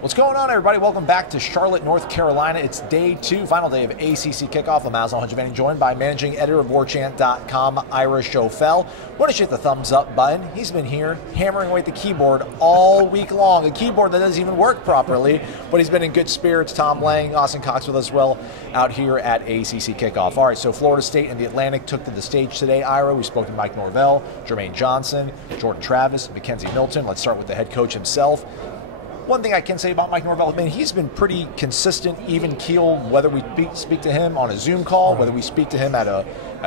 What's going on, everybody? Welcome back to Charlotte, North Carolina. It's day 2, final day of ACC Kickoff. I'm Aslan, Hajivandi, joined by managing editor of Warchant.com, Ira Schoffel. Want to hit the thumbs up button. He's been here hammering away at the keyboard all week long. A keyboard that doesn't even work properly, but he's been in good spirits. Tom Lang, Austin Cox with us well out here at ACC Kickoff. All right, so Florida State and the Atlantic took to the stage today. Ira, we spoke to Mike Norvell, Jermaine Johnson, Jordan Travis, McKenzie Milton. Let's start with the head coach himself. One thing I can say about Mike Norvell, man, he's been pretty consistent, even keel, whether we speak to him on a Zoom call, whether we speak to him at a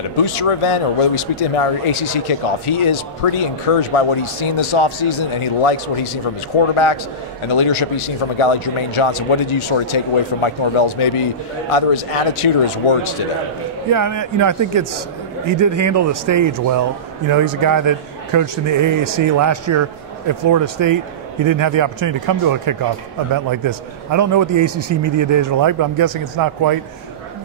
booster event, or whether we speak to him at our ACC kickoff. He is pretty encouraged by what he's seen this offseason, and he likes what he's seen from his quarterbacks and the leadership he's seen from a guy like Jermaine Johnson. What did you sort of take away from Mike Norvell's maybe either his attitude or his words today? Yeah, I think he did handle the stage well. He's a guy that coached in the AAC last year at Florida State. He didn't have the opportunity to come to a kickoff event like this. I don't know what the ACC media days are like, but I'm guessing it's not quite,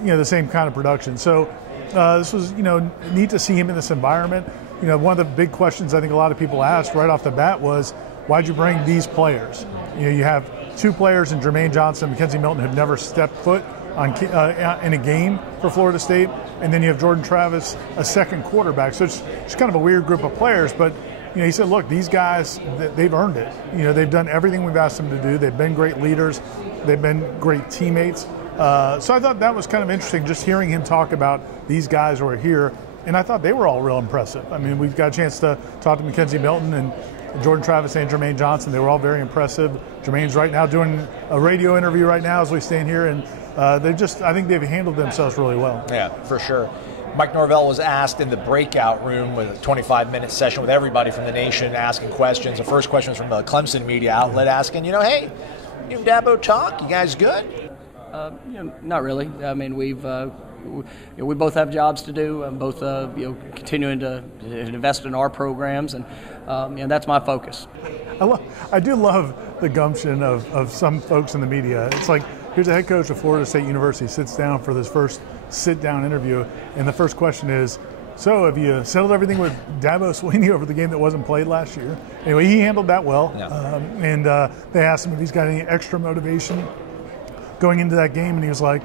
the same kind of production. So this was, neat to see him in this environment. One of the big questions I think a lot of people asked right off the bat was, why'd you bring these players? You have 2 players in Jermaine Johnson, McKenzie Milton, who've never stepped foot in a game for Florida State, and then you have Jordan Travis, a second quarterback. So it's kind of a weird group of players, but he said, look, these guys, they've earned it. They've done everything we've asked them to do. They've been great leaders. They've been great teammates. So I thought that was kind of interesting, just hearing him talk about these guys who are here. And I thought they were all real impressive. I mean, we've got a chance to talk to McKenzie Milton and Jordan Travis and Jermaine Johnson. They were all very impressive. Jermaine's right now doing a radio interview right now as we stand here. And I think they've handled themselves really well. Yeah, for sure. Mike Norvell was asked in the breakout room with a 25-minute session with everybody from the nation asking questions. The first question was from the Clemson media outlet asking, hey, you and Dabo talk? You guys good? Not really. I mean, we both have jobs to do. Both continuing to invest in our programs, and that's my focus. I do love the gumption of some folks in the media. It's like, here's a head coach of Florida State University sits down for this first sit-down interview, and the first question is, so have you settled everything with Dabo Swinney over the game that wasn't played last year? Anyway, he handled that well, and they asked him if he's got any extra motivation going into that game, and he was like,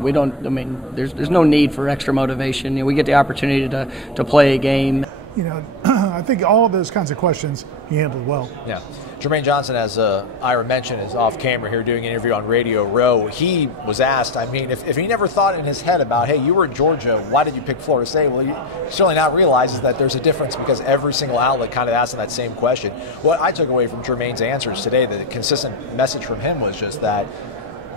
we don't. I mean, there's no need for extra motivation. We get the opportunity to play a game. I think all of those kinds of questions he handled well. Yeah. Jermaine Johnson, as Ira mentioned, is off camera here doing an interview on Radio Row. He was asked, if he never thought in his head about, hey, you were in Georgia, why did you pick Florida State? Well, he certainly now realizes that there's a difference because every single outlet kind of asked him that same question. What I took away from Jermaine's answers today, the consistent message from him was just that,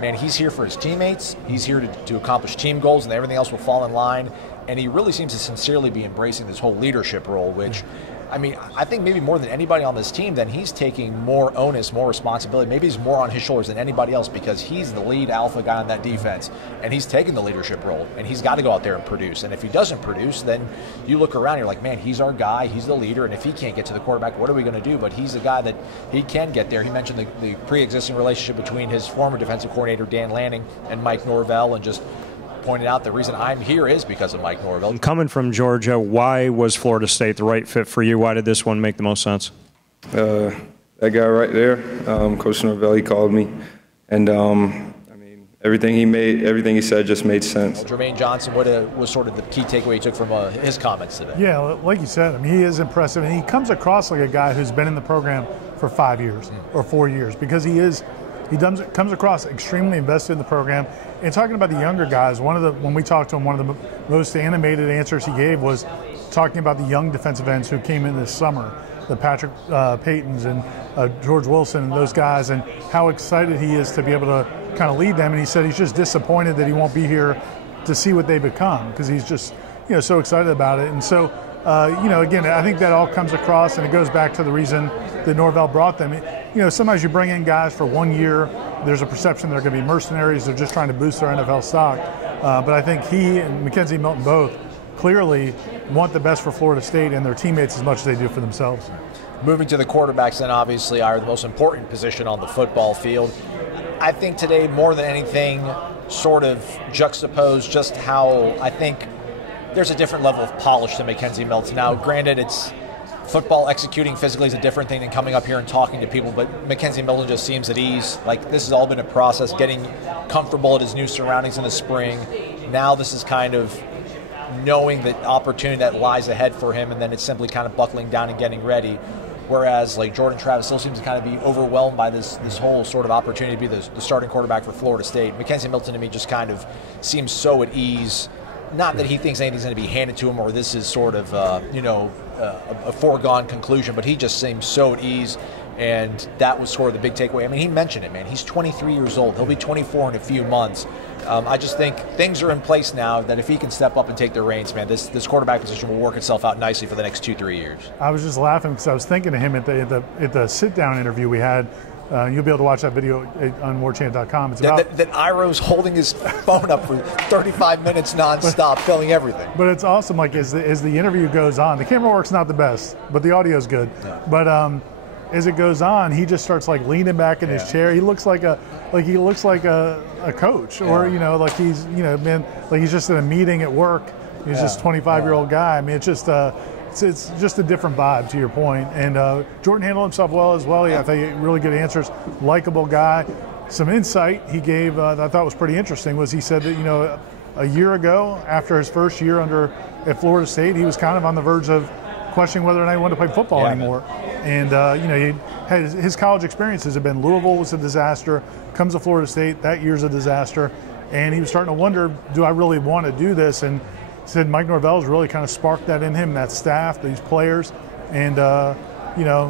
man, he's here for his teammates. He's here to accomplish team goals, and everything else will fall in line. And he really seems to sincerely be embracing this whole leadership role, which, I think maybe more than anybody on this team, then he's taking more onus, more responsibility. Maybe he's more on his shoulders than anybody else because he's the lead alpha guy on that defense, and he's taking the leadership role, and he's got to go out there and produce. And if he doesn't produce, then you look around, you're like, man, he's our guy, he's the leader, and if he can't get to the quarterback, what are we going to do? But he's the guy that he can get there. He mentioned the pre-existing relationship between his former defensive coordinator, Dan Lanning, and Mike Norvell, and just pointed out the reason I'm here is because of Mike Norvell. Coming from Georgia, why was Florida State the right fit for you? Why did this one make the most sense? That guy right there, Coach Norvell, he called me, and everything he said just made sense. Jermaine Johnson, what was sort of the key takeaway you took from his comments today? Yeah, like you said, he is impressive, and he comes across like a guy who's been in the program for 5 years or 4 years because he comes across extremely invested in the program. And talking about the younger guys, when we talked to him, one of the most animated answers he gave was talking about the young defensive ends who came in this summer, the Patrick Paytons and George Wilson and those guys, and how excited he is to be able to kind of lead them. And he said he's just disappointed that he won't be here to see what they become because he's just so excited about it. And so again, I think that all comes across, and it goes back to the reason that Norvell brought them. Sometimes you bring in guys for 1 year, there's a perception they're going to be mercenaries, they're just trying to boost their NFL stock. But I think he and McKenzie Milton both clearly want the best for Florida State and their teammates as much as they do for themselves. Moving to the quarterbacks then obviously are the most important position on the football field. I think today more than anything sort of juxtaposed just how I think there's a different level of polish to McKenzie Milton. Now, granted, it's football executing physically is a different thing than coming up here and talking to people, but McKenzie Milton just seems at ease. Like, this has all been a process, getting comfortable at his new surroundings in the spring. Now this is kind of knowing the opportunity that lies ahead for him, and then it's simply kind of buckling down and getting ready. Whereas, like, Jordan Travis still seems to kind of be overwhelmed by this whole sort of opportunity to be the starting quarterback for Florida State. McKenzie Milton, to me, just kind of seems so at ease. Not that he thinks anything's going to be handed to him or this is sort of, a foregone conclusion, but he just seems so at ease, and that was sort of the big takeaway. I mean, he mentioned it, man. He's 23 years old. He'll be 24 in a few months. I just think things are in place now that if he can step up and take the reins, man, this quarterback position will work itself out nicely for the next 2-3 years. I was just laughing because I was thinking of him at the sit-down interview we had. You'll be able to watch that video on warchant.com. It's about that Iroh's holding his phone up for 35 minutes nonstop, filming everything. But it's awesome. Like as the interview goes on, the camera work's not the best, but the audio's good. Yeah. But as it goes on, he just starts like leaning back in his chair. He looks like a coach, or like he's been like he's just in a meeting at work. He's just a 25-year-old guy. I mean, it's just it's just a different vibe, to your point. And Jordan handled himself well as well. I think really good answers. Likable guy. Some insight he gave that I thought was pretty interesting was he said that a year ago, after his first year at Florida State, he was kind of on the verge of questioning whether or not he wanted to play football anymore. And he had his college experiences have been Louisville was a disaster. Comes to Florida State, that year's a disaster, and he was starting to wonder, do I really want to do this? And said Mike Norvell's really kind of sparked that in him, that staff, these players, and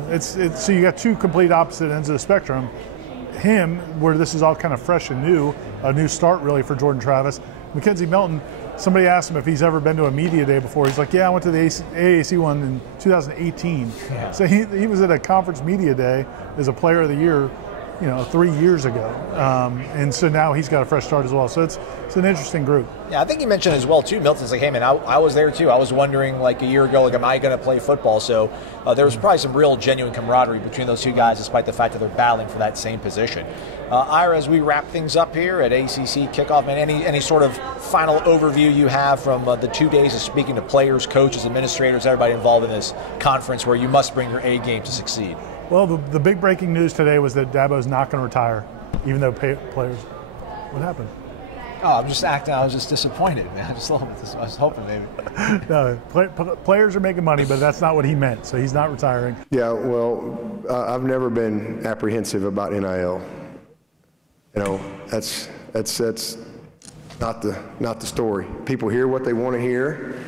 it's so you got two complete opposite ends of the spectrum. Him, where this is all kind of fresh and new, a new start really for Jordan Travis. McKenzie Milton, somebody asked him if he's ever been to a media day before. He's like, yeah, I went to the AAC one in 2018. Yeah. So he was at a conference media day as a player of the year, 3 years ago. And so now he's got a fresh start as well. So it's an interesting group. Yeah, I think you mentioned as well, too, Milton's like, hey, man, I was there, too. I was wondering, like, a year ago, like, am I going to play football? So there was probably some real genuine camaraderie between those two guys, despite the fact that they're battling for that same position. Ira, as we wrap things up here at ACC Kickoff, man, any sort of final overview you have from the 2 days of speaking to players, coaches, administrators, everybody involved in this conference where you must bring your A game to succeed? Well, the big breaking news today was that Dabo's not going to retire, even though players. What happened? Oh, I'm just acting. I was just disappointed, man. I was hoping maybe. No, players are making money, but that's not what he meant. So he's not retiring. Yeah, well, I've never been apprehensive about NIL. That's not the story. People hear what they want to hear,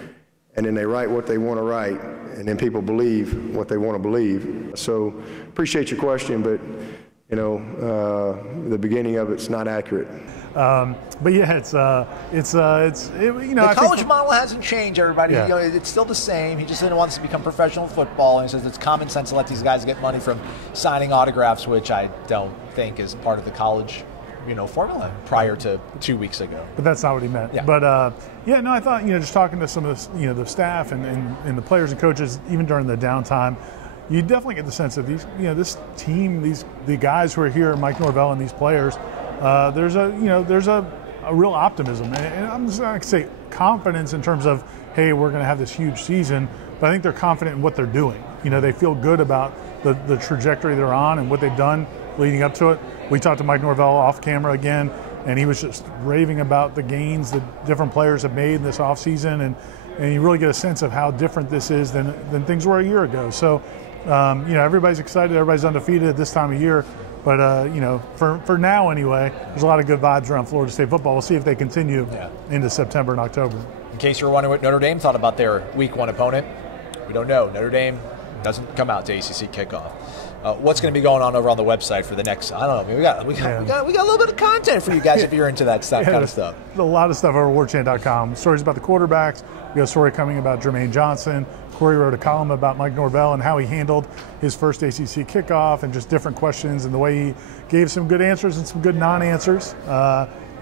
and then they write what they want to write, and then people believe what they want to believe. So appreciate your question, but the beginning of it's not accurate. But yeah, it's the college model hasn't changed, everybody. Yeah. It's still the same. He just didn't want us to become professional football, and he says it's common sense to let these guys get money from signing autographs, which I don't think is part of the college formula prior to 2 weeks ago. But that's not what he meant. Yeah. But I thought just talking to some of the staff and the players and coaches, even during the downtime, you definitely get the sense that these this team, the guys who are here, Mike Norvell and these players, there's a real optimism, and I'm just not going to say confidence in terms of, hey, we're going to have this huge season, but I think they're confident in what they're doing. They feel good about the trajectory they're on and what they've done leading up to it. We talked to Mike Norvell off camera again, and he was just raving about the gains that different players have made in this offseason, and you really get a sense of how different this is than things were a year ago. So, everybody's excited, everybody's undefeated at this time of year. But, for now anyway, there's a lot of good vibes around Florida State football. We'll see if they continue into September and October. In case you're wondering what Notre Dame thought about their Week 1 opponent, we don't know. Notre Dame doesn't come out to ACC Kickoff. What's going to be going on over on the website for the next? I don't know. I mean, we got a little bit of content for you guys if you're into that kind of stuff. A lot of stuff over warchant.com. Stories about the quarterbacks. We got a story coming about Jermaine Johnson. Corey wrote a column about Mike Norvell and how he handled his first ACC kickoff and just different questions and the way he gave some good answers and some good non-answers.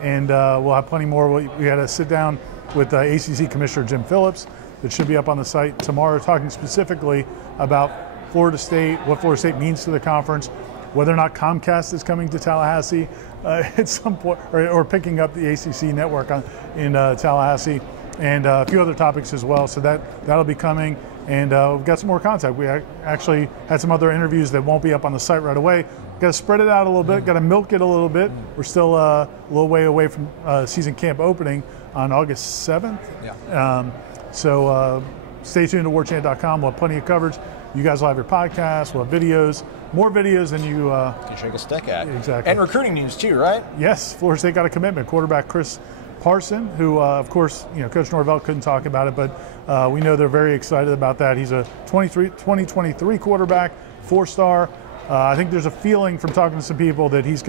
And we'll have plenty more. We had a sit down with ACC Commissioner Jim Phillips that should be up on the site tomorrow, talking specifically about Florida State, what Florida State means to the conference, whether or not Comcast is coming to Tallahassee at some point, or picking up the ACC network in Tallahassee. and a few other topics as well. So that'll be coming, and we've got some more content. We actually had some other interviews that won't be up on the site right away. Got to spread it out a little bit, got to milk it a little bit. We're still a little way away from season camp opening on August 7th. Yeah. So stay tuned to warchant.com. We'll have plenty of coverage. You guys will have your podcast. We'll have videos, more videos than you can shake a stick at. Exactly. And recruiting news too, right? Yes, Florida State got a commitment. Quarterback Chris Parson, who of course, Coach Norvell couldn't talk about it, but we know they're very excited about that. He's a 2023 quarterback, 4-star. I think there's a feeling from talking to some people that his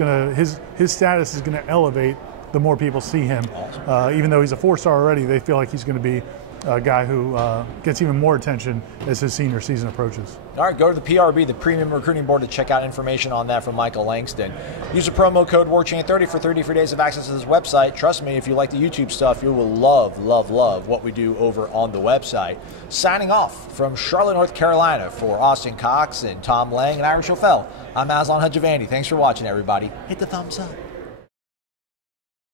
status is going to elevate the more people see him. Awesome. Even though he's a 4-star already, they feel like he's going to be a guy who gets even more attention as his senior season approaches. All right, go to the PRB, the Premium Recruiting Board, to check out information on that from Michael Langston. Use the promo code WARCHANT30 for 30 free days of access to this website. Trust me, if you like the YouTube stuff, you will love what we do over on the website. Signing off from Charlotte, North Carolina for Austin Cox and Tom Lang and Ira Schoffel, I'm Aslan Hajivandi. Thanks for watching, everybody. Hit the thumbs up.